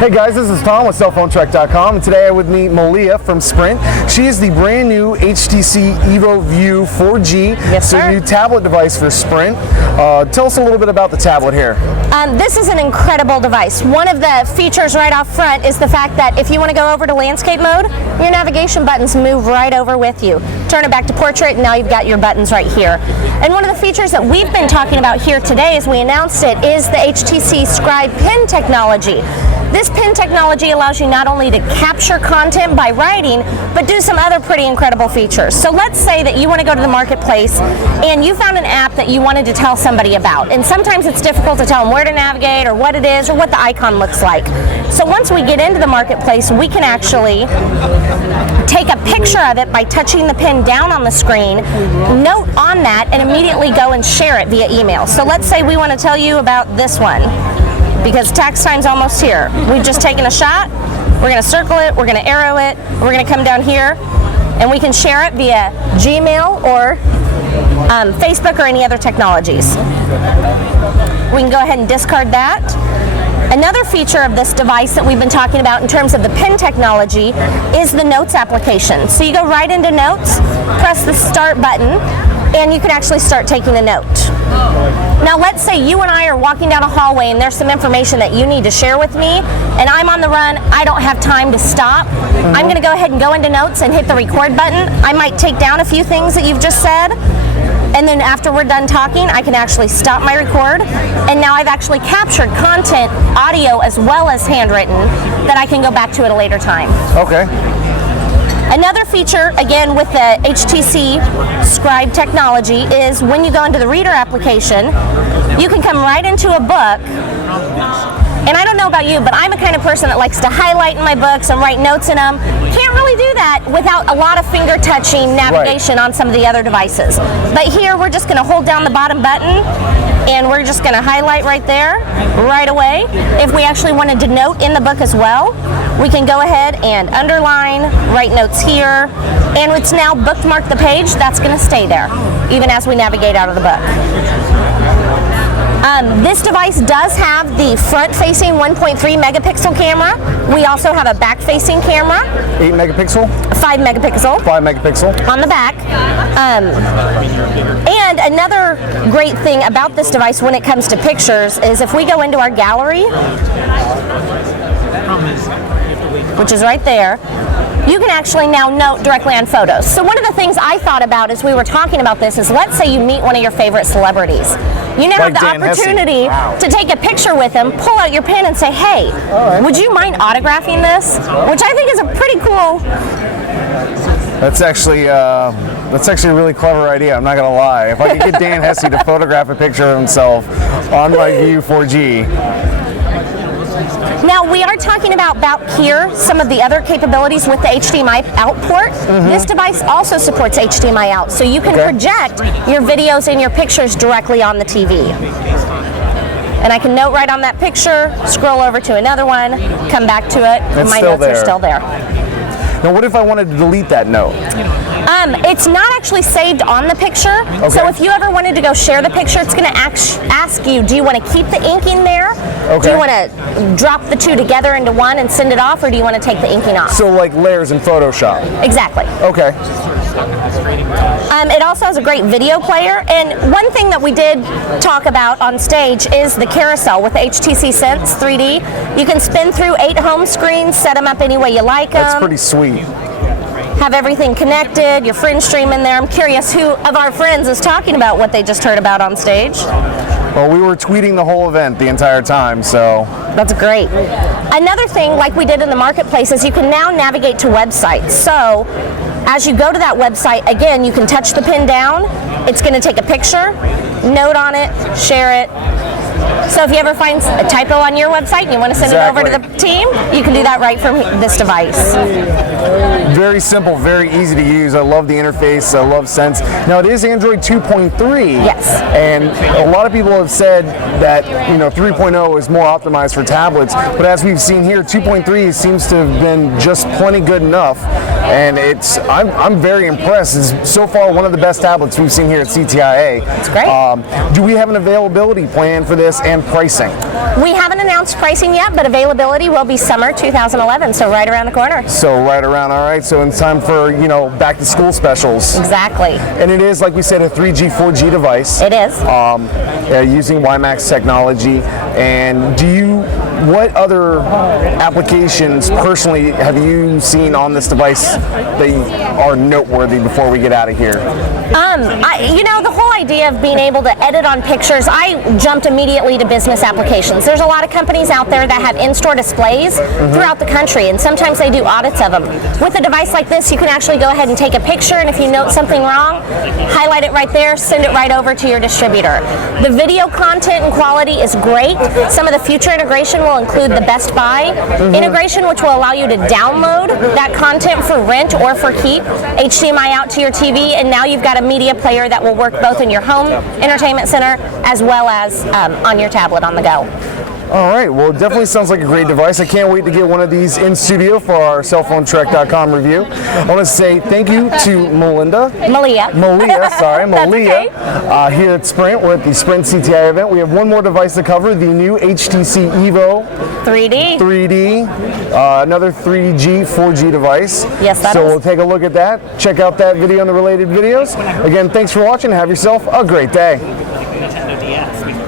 Hey guys, this is Tom with cellphonetrek.com, and today I would meet Meleah from Sprint. She is the brand new HTC Evo View 4G. Yes, sir. So new tablet device for Sprint. Tell us a little bit about the tablet here. This is an incredible device. One of the features right off front is the fact that if you want to go over to landscape mode, your navigation buttons move right over with you. Turn it back to portrait, and now you've got your buttons right here. And one of the features that we've been talking about here today as we announced it is the HTC Scribe Pen technology. This pen technology allows you not only to capture content by writing, but do some other pretty incredible features. So let's say that you want to go to the marketplace and you found an app that you wanted to tell somebody about. And sometimes it's difficult to tell them where to navigate or what it is or what the icon looks like. So once we get into the marketplace, we can actually take a picture of it by touching the pen down on the screen, note on that, and immediately go and share it via email. So let's say we want to tell you about this one, because tax time's almost here. We've just taken a shot, we're going to circle it, we're going to arrow it, we're going to come down here, and we can share it via Gmail or Facebook or any other technologies. We can go ahead and discard that. Another feature of this device that we've been talking about in terms of the pen technology is the Notes application. So you go right into Notes, press the Start button, and you can actually start taking a note. Now let's say you and I are walking down a hallway and there's some information that you need to share with me, and I'm on the run, I don't have time to stop. I'm going to go ahead and go into Notes and hit the record button. I might take down a few things that you've just said, and then after we're done talking, I can actually stop my record, and now I've actually captured content, audio as well as handwritten, that I can go back to at a later time. Okay. Another feature, again, with the HTC Scribe technology is when you go into the Reader application, you can come right into a book. And I don't know about you, but I'm a kind of person that likes to highlight in my books and write notes in them. Can't really do that without a lot of finger touching navigation on some of the other devices. But here we're just going to hold down the bottom button and we're just going to highlight right there, right away. If we actually wanted to note in the book as well, we can go ahead and underline, write notes here, and it's now bookmarked the page. That's going to stay there, even as we navigate out of the book. This device does have the front-facing 1.3 megapixel camera. We also have a back-facing camera. 8 megapixel? 5 megapixel. 5 megapixel. On the back. And another great thing about this device when it comes to pictures is if we go into our gallery, which is right there, you can actually now note directly on photos. So one of the things I thought about as we were talking about this is, let's say you meet one of your favorite celebrities. You now have the opportunity to take a picture with them, pull out your pen and say, hey, would you mind autographing this? Which I think is a pretty cool... That's actually a really clever idea, I'm not going to lie. If I could get Dan Hesse to photograph a picture of himself on my View 4G. Now, we are talking about back here some of the other capabilities with the HDMI out port. This device also supports HDMI out, so you can project your videos and your pictures directly on the TV. And I can note right on that picture, scroll over to another one, come back to it, and my notes are still there. Now, what if I wanted to delete that note? It's not actually saved on the picture, so if you ever wanted to go share the picture, it's going to ask you, do you want to keep the inking there? Do you want to drop the two together into one and send it off, or do you want to take the inking off? So like layers in Photoshop? Exactly. Okay. It also has a great video player, and one thing that we did talk about on stage is the carousel with the HTC Sense 3D. You can spin through 8 home screens, set them up any way you like them. That's pretty sweet. Have everything connected, your friend stream in there. I'm curious who of our friends is talking about what they just heard about on stage. Well, we were tweeting the whole event the entire time, so... That's great. Another thing, like we did in the marketplace, is you can now navigate to websites. So, as you go to that website, again, you can touch the pen down. It's going to take a picture, note on it, share it. So if you ever find a typo on your website and you want to send it over to the team, you can do that right from this device. Very simple, very easy to use. I love the interface. I love Sense. Now, it is Android 2.3. Yes. And a lot of people have said that 3.0 is more optimized for tablets, but as we've seen here, 2.3 seems to have been just plenty good enough. And I'm very impressed. It's so far one of the best tablets we've seen here at CTIA. That's great. Do we have an availability plan for this? device and pricing? We haven't announced pricing yet, but availability will be summer 2011, so right around the corner. So right around, all right. So it's time for, back to school specials. Exactly. And it is, like we said, a 3G, 4G device. It is. Using WiMAX technology. And what other applications personally have you seen on this device that are noteworthy before we get out of here? The whole idea of being able to edit on pictures, I jumped immediately to business applications. There's a lot of companies out there that have in-store displays throughout the country, and sometimes they do audits of them. With a device like this, you can actually go ahead and take a picture, and if you note something wrong, highlight it right there, send it right over to your distributor. The video content and quality is great. Some of the future integration will include the Best Buy integration, which will allow you to download that content for rent or for keep, HDMI out to your TV, and now you've got a media player that will work both in your home entertainment center as well as on your tablet on the go. All right, well, it definitely sounds like a great device. I can't wait to get one of these in studio for our cellphonetrek.com review. I want to say thank you to Meleah, okay. Here at Sprint. We're at the Sprint CTI event. We have one more device to cover, the new HTC Evo 3D, another 3G, 4G device. Yes, that So is. we'll take a look at that. Check out that video and the related videos. Again, thanks for watching. Have yourself a great day. Nintendo DS.